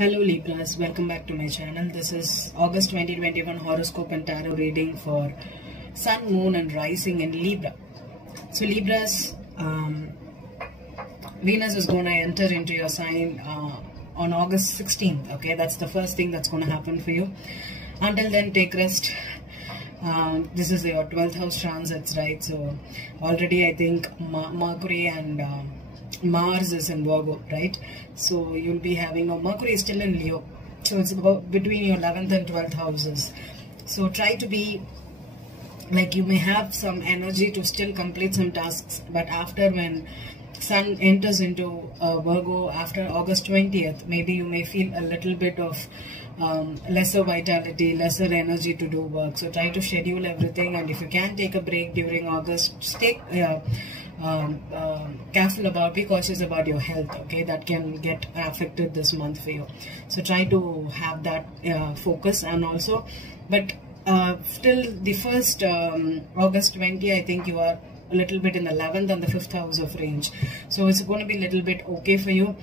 Hello Libras, welcome back to my channel. This is August 2021 horoscope and tarot reading for Sun, Moon and Rising in Libra. So Libras, Venus is going to enter into your sign on August 16th. Okay, that's the first thing that's going to happen for you. Until then, take rest. This is your 12th house transits, right? So already I think Mercury and Mars is in Virgo, right? So you'll be having, Mercury is still in Leo, so it's about between your 11th and 12th houses. So try to be like, you may have some energy to still complete some tasks, but after when Sun enters into Virgo after August 20th, maybe you may feel a little bit of lesser vitality, lesser energy to do work. So try to schedule everything, and if you can take a break during August, stay careful about, be cautious about your health, okay? That can get affected this month for you. So try to have that focus. And also, but till the first August 20, I think you are a little bit in the 11th and the 5th house of range. So it's going to be a little bit okay for you.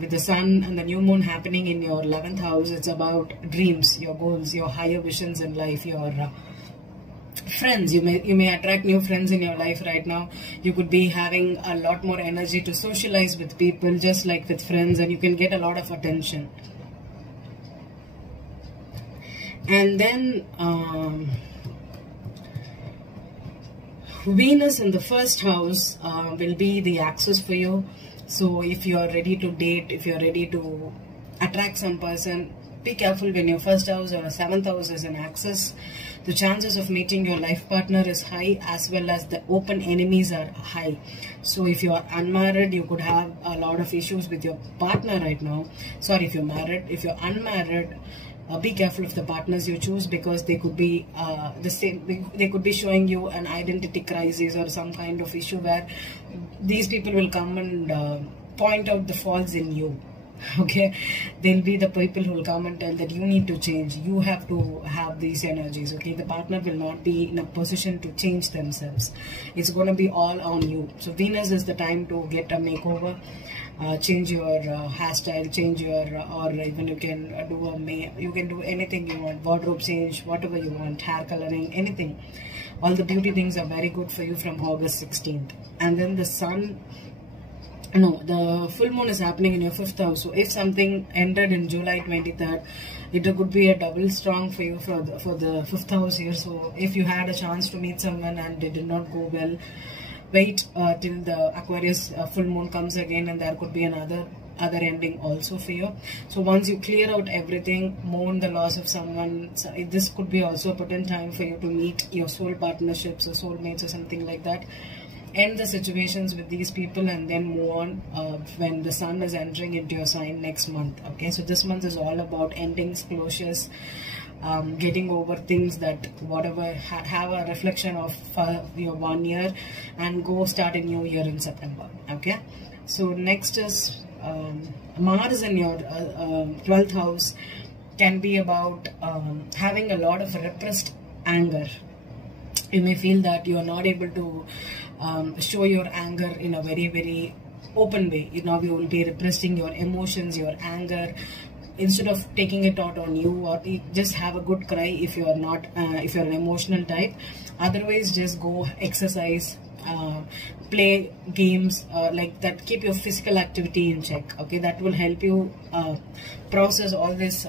With the Sun and the new moon happening in your 11th house, it's about dreams, your goals, your higher visions in life, your friends. You may attract new friends in your life right now. You could be having a lot more energy to socialize with people, just like with friends, and you can get a lot of attention. And then Venus in the first house will be the axis for you. So if you are ready to date, if you are ready to attract some person, be careful when your first house or 7th house is an axis. The chances of meeting your life partner is high, as well as the open enemies are high. So if you are unmarried, you could have a lot of issues with your partner right now. Sorry, if you're married. If you're unmarried, be careful of the partners you choose, because they could be the same. They could be showing you an identity crisis or some kind of issue where these people will come and point out the faults in you. Okay, they'll be the people who will come and tell that you need to change. You have to have these energies. Okay, the partner will not be in a position to change themselves. It's going to be all on you. So Venus is the time to get a makeover. Change your hairstyle, change your, or even you can you can do anything you want, wardrobe change, whatever you want, hair coloring, anything. All the beauty things are very good for you from August 16th. And then the Sun, the full moon is happening in your 5th house. So if something ended in July 23rd, it could be a double strong for you for the 5th house here. So if you had a chance to meet someone and it did not go well, wait till the Aquarius full moon comes again, and there could be another ending also for you. So once you clear out everything, mourn the loss of someone, so this could be also a potent time for you to meet your soul partnerships or soulmates or something like that. End the situations with these people and then move on when the Sun is entering into your sign next month. Okay, so this month is all about endings, closures, getting over things that whatever have a reflection of your 1 year, and go start a new year in September. Okay, so next is Mars in your 12th house. Can be about having a lot of repressed anger. You may feel that you are not able to show your anger in a very, very open way. You will be repressing your emotions, your anger, instead of taking it out on you, or just have a good cry if you are not, if you're an emotional type. Otherwise, just go exercise, play games like that. Keep your physical activity in check. Okay, that will help you process all these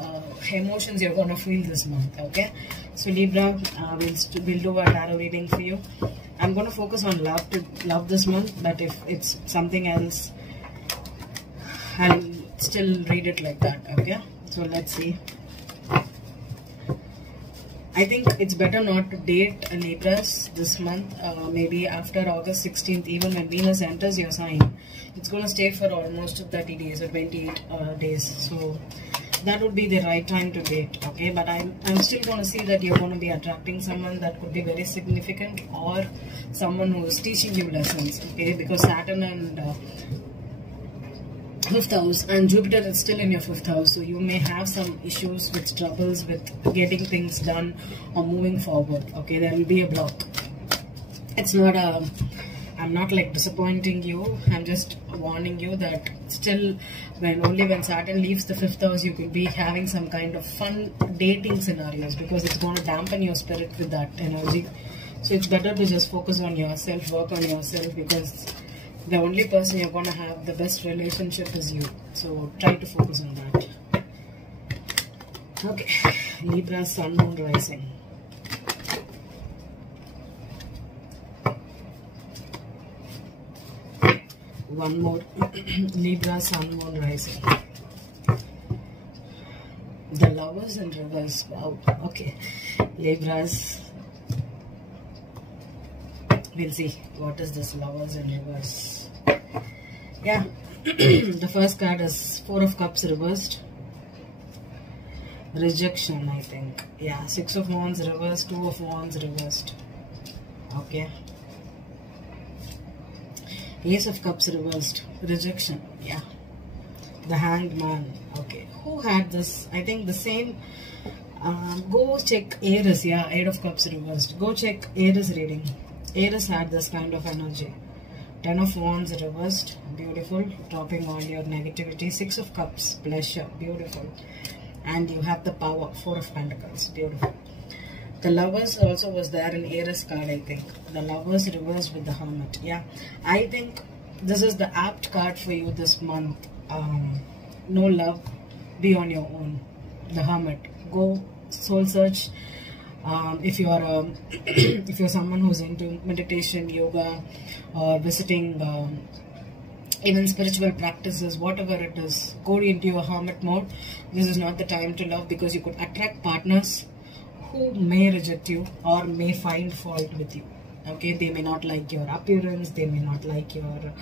emotions you're going to feel this month. Okay, so Libra, we'll do a tarot reading for you. I'm going to focus on love this month, but if it's something else, I'll still read it like that. Okay, so let's see. I think it's better not to date Libras this month. Maybe after August 16th, even when Venus enters your sign, it's going to stay for almost 30 days or 28 days. So that would be the right time to date. Okay, but I'm still going to see that you're going to be attracting someone that could be very significant, or someone who is teaching you lessons. Okay, because Saturn and 5th house and Jupiter is still in your 5th house, so you may have some issues with troubles with getting things done or moving forward. Okay, there will be a block. It's not a I'm not like disappointing you. I'm just warning you that still, when Saturn leaves the 5th house, you could be having some kind of fun dating scenarios, because it's going to dampen your spirit with that energy. So it's better to just focus on yourself, work on yourself, because the only person you're going to have the best relationship is you. So try to focus on that. Okay, Libra, Sun, Moon, Rising. One more. Libra, Sun, Moon, Rising. The Lovers in reverse. Wow. Okay. Libras. We'll see. What is this Lovers in reverse? Yeah. The first card is 4 of Cups reversed. Rejection, I think. Yeah. 6 of Wands reversed. 2 of Wands reversed. Okay. Ace of Cups reversed. Rejection. Yeah. The Hanged Man. Okay. Who had this? I think the same. Go check Aries. Yeah. 8 of Cups reversed. Go check Aries reading. Aries had this kind of energy. 10 of Wands reversed. Beautiful. Dropping all your negativity. 6 of Cups. Pleasure. Beautiful. And you have the power. 4 of Pentacles. Beautiful. The Lovers also was there in Aries card, I think. The Lovers reversed with the Hermit. Yeah. I think this is the apt card for you this month. No love. Be on your own. The Hermit. Go soul search. If you are if you're someone who's into meditation, yoga, or visiting even spiritual practices, whatever it is, go into your hermit mode. This is not the time to love, because you could attract partners who may reject you or may find fault with you. Okay, they may not like your appearance, they may not like your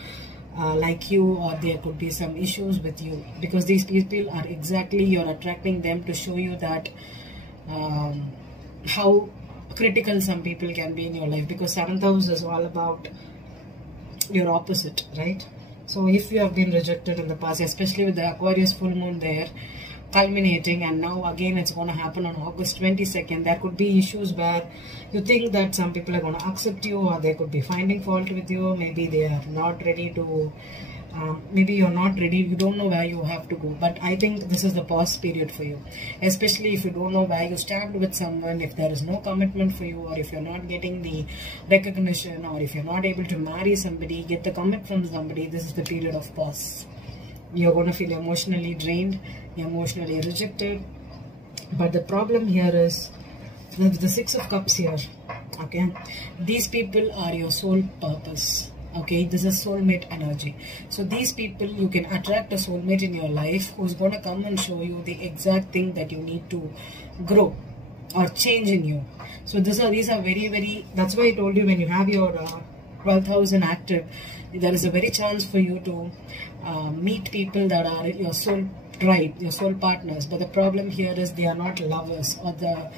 like you, or there could be some issues with you, because these people are exactly, you're attracting them to show you that how critical some people can be in your life, because 7th house is all about your opposite, right? So if you have been rejected in the past, especially with the Aquarius full moon there culminating, and now again it's going to happen on August 22nd, there could be issues where you think that some people are going to accept you, or they could be finding fault with you. Maybe they are not ready to maybe you're not ready, you don't know where you have to go. But I think this is the pause period for you, especially if you don't know where you stand with someone, if there is no commitment for you, or if you're not getting the recognition, or if you're not able to marry somebody, get the commit from somebody. This is the period of pause. You're going to feel emotionally drained, emotionally rejected. But the problem here is the 6 of Cups here. Okay, these people are your soul purpose. Okay, this is soulmate energy. So these people, you can attract a soulmate in your life who's going to come and show you the exact thing that you need to grow or change in you. So these are very, very, that's why I told you, when you have your 12th house in active, there is a very chance for you to meet people that are your soul tribe, your soul partners. But the problem here is they are not lovers, or the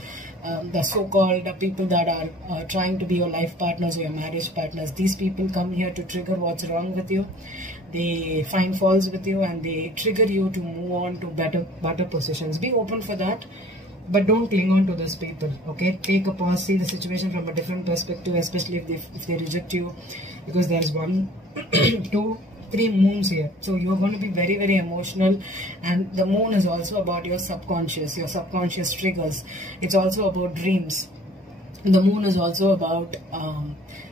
so-called people that are trying to be your life partners or your marriage partners. These people come here to trigger what's wrong with you. They find faults with you, and they trigger you to move on to better positions. Be open for that, but don't cling on to these people. Okay, take a pause, see the situation from a different perspective, especially if they reject you, because there is 1, 2, 3 moons here. So you're going to be very, very emotional, and the moon is also about your subconscious triggers. It's also about dreams. The moon is also about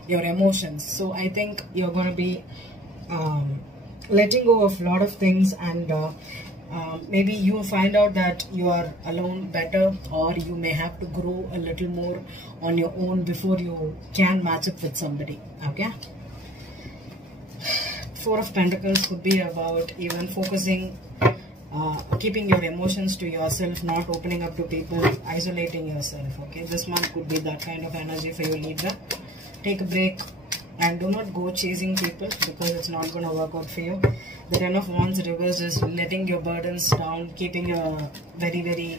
your emotions. So I think you're going to be letting go of a lot of things, and maybe you find out that you are alone better, or you may have to grow a little more on your own before you can match up with somebody. Okay, 4 of Pentacles could be about even focusing, keeping your emotions to yourself, not opening up to people, isolating yourself. Okay, this month could be that kind of energy for you, Libra. Take a break and do not go chasing people, because it's not going to work out for you. The 10 of Wands reversed is letting your burdens down, keeping a very, very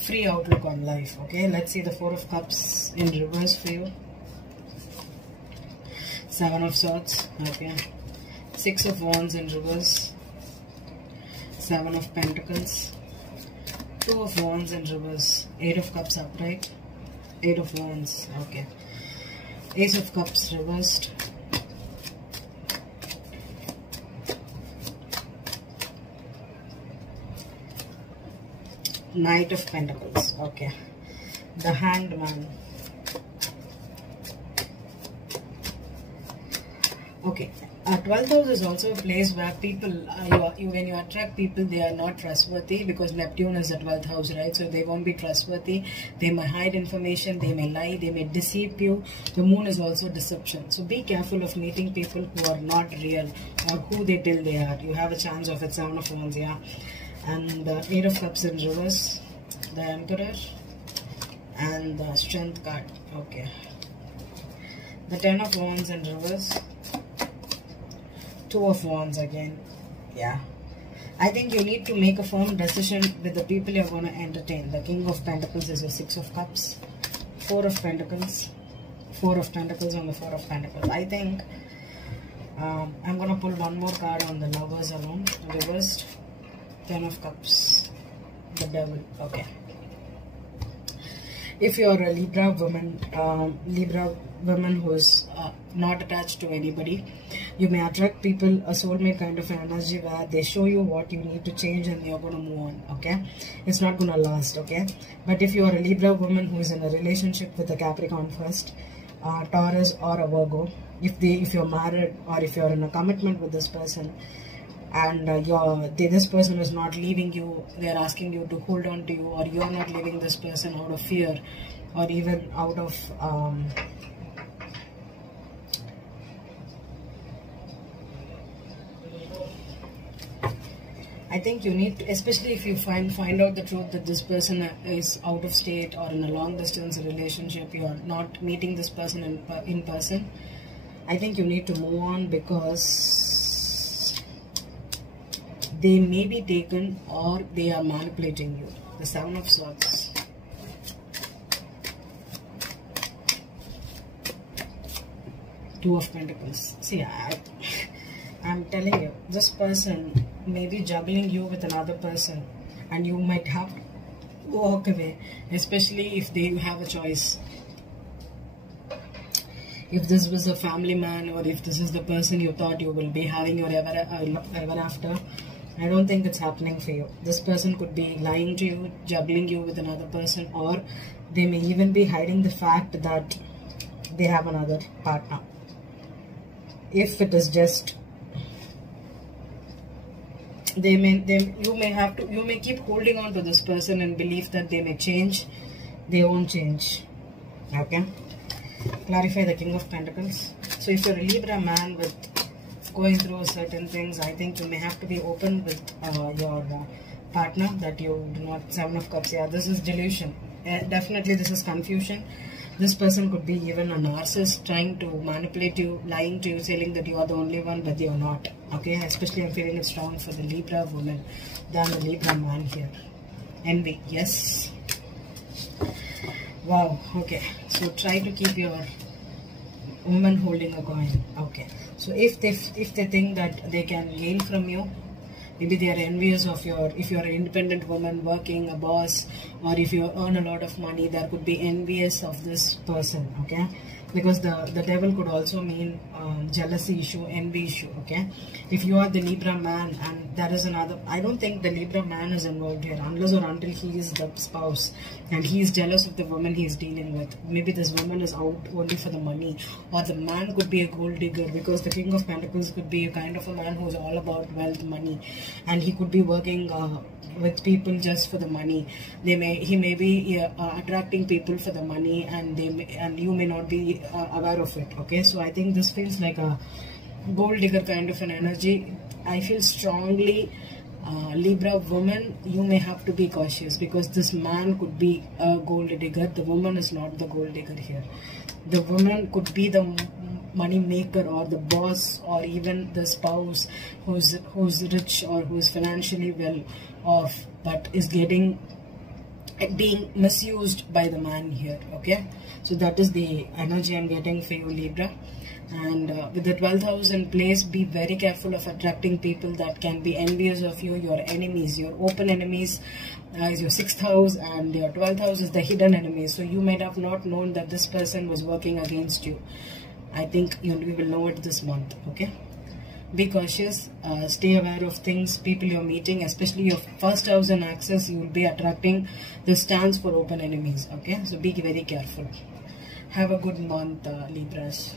free outlook on life. Okay, let's see the 4 of Cups in reverse for you. 7 of Swords. Okay, 6 of Wands in reverse. 7 of Pentacles. 2 of Wands in reverse. 8 of Cups upright. 8 of Wands. Okay, Ace of Cups reversed. Knight of Pentacles. Okay. The Hanged Man. Okay. 12th house is also a place where people, when you attract people, they are not trustworthy, because Neptune is the 12th house, right? So they won't be trustworthy. They may hide information, they may lie, they may deceive you. The moon is also deception. So be careful of meeting people who are not real or who they tell they are. You have a chance of it. 7 of Wands, yeah. And the 8 of Cups in reverse, the Emperor, and the Strength card. Okay. The 10 of Wands in reverse. 2 of Wands again. Yeah. I think you need to make a firm decision with the people you're going to entertain. The King of Pentacles is your 6 of Cups. 4 of Pentacles. 4 of Pentacles on the 4 of Pentacles. I think I'm going to pull one more card on the Lovers alone. Reversed. 10 of Cups. The Devil. Okay. If you're a Libra woman who's not attached to anybody, you may attract people, a soulmate kind of energy where they show you what you need to change and you're going to move on, okay? It's not going to last, okay? But if you are a Libra woman who is in a relationship with a Capricorn first, Taurus or a Virgo, if you're married or if you're in a commitment with this person, and this person is not leaving you, they are asking you to hold on to you, or you're not leaving this person out of fear, or even out of I think you need to, especially if you find out the truth that this person is out of state or in a long distance relationship, you are not meeting this person in person, I think you need to move on, because they may be taken or they are manipulating you. The 7 of Swords. Two of Pentacles. See, I'm telling you, this person may be juggling you with another person, and you might have to walk away, especially if they have a choice. If this was a family man, or if this is the person you thought you will be having your ever after, I don't think it's happening for you. This person could be lying to you, juggling you with another person, or they may even be hiding the fact that they have another partner. If it is just, you may keep holding on to this person and believe that they may change. They won't change. Okay. Clarify the King of Pentacles. So if you're a Libra man with going through certain things, I think you may have to be open with your partner, that you do not. 7 of Cups. Yeah, this is delusion. Definitely this is confusion. This person could be even a narcissist, trying to manipulate you, lying to you, saying that you are the only one, but you are not. Okay, especially I'm feeling it strong for the Libra woman than the Libra man here. Envy, yes. Wow, okay. So try to keep your woman holding a coin. Okay. So if they think that they can gain from you, maybe they are envious of if you're an independent woman working, a boss, or if you earn a lot of money, there could be envious of this person, okay? Because the devil could also mean jealousy issue, envy issue, okay? If you are the Libra man and there is another, I don't think the Libra man is involved here, unless or until he is the spouse and he is jealous of the woman he is dealing with. Maybe this woman is out only for the money, or the man could be a gold digger, because the King of Pentacles could be a kind of a man who is all about wealth, money, and he could be working with people just for the money. He may be attracting people for the money, and you may not be aware of it. Okay, so I think this feels like a gold digger kind of an energy. I feel strongly, Libra woman, you may have to be cautious, because this man could be a gold digger. The woman is not the gold digger here. The woman could be the money maker, or the boss, or even the spouse who's rich or who's financially well off, but is being misused by the man here. Okay, so that is the energy I'm getting for you, Libra. And with the 12th house in place, be very careful of attracting people that can be envious of you. Your enemies, your open enemies is your 6th house, and your 12th house is the hidden enemies. So you might have not known that this person was working against you. I think we will know it this month. Okay, Be cautious, stay aware of things, people you're meeting, especially your first house and access, you will be attracting. This stands for open enemies, okay? So be very careful. Have a good month, Libras.